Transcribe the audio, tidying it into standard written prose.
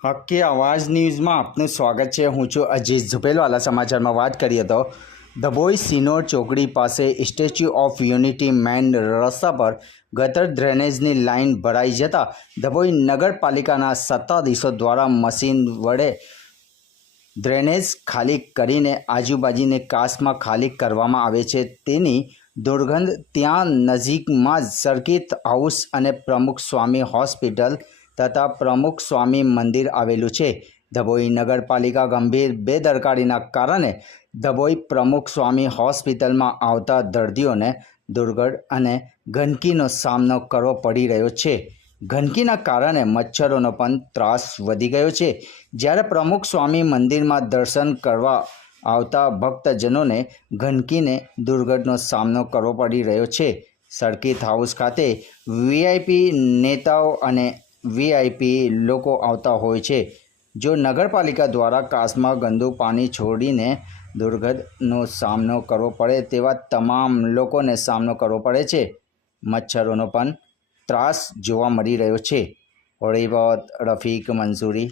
હક્કી આવાજ ન્યૂઝમાં આપનું સ્વાગત છે। હું છું અજીત ઝુપેલવાલા। સમાચારમાં વાત કરીએ તો ડભોઈ સિનોર ચોકડી પાસે સ્ટેચ્યુ ઓફ યુનિટી મેઇન રસ્તા પર ગટર ડ્રેનેજની લાઇન ભરાઈ જતા ડભોઈ નગરપાલિકાના સત્તાધીશો દ્વારા મશીન વડે ડ્રેનેજ ખાલી કરીને આજુબાજુની કાસમાં ખાલી કરવામાં આવે છે। તેની દુર્ગંધ ત્યાં નજીકમાં જ સર્કિટ હાઉસ અને પ્રમુખ સ્વામી હોસ્પિટલ તથા પ્રમુખ સ્વામી મંદિર આવેલું છે। ડભોઈ નગરપાલિકા ગંભીર બેદરકારીના કારણે ડભોઈ પ્રમુખ સ્વામી હોસ્પિટલમાં આવતા દર્દીઓને દુર્ગંધ અને ગંદકીનો સામનો કરવો પડી રહ્યો છે। ગંદકીના કારણે મચ્છરોનો પણ ત્રાસ વધી ગયો છે। જ્યારે પ્રમુખ સ્વામી મંદિરમાં દર્શન કરવા આવતા ભક્તજનોને ગંદકીને દુર્ગંધનો સામનો કરવો પડી રહ્યો છે। સર્કિટ હાઉસ ખાતે વીઆઈપી નેતાઓ અને વીઆઈપી લોકો આવતા હોય છે। જો નગરપાલિકા દ્વારા કાસમાં ગંદુ પાણી છોડીને દુર્ગંધનો સામનો કરવો પડે તેવા તમામ લોકોને સામનો કરવો પડે છે। મચ્છરોનો પણ ત્રાસ જોવા મળી રહ્યો છે। રિપોર્ટ રફીક મંસૂરી।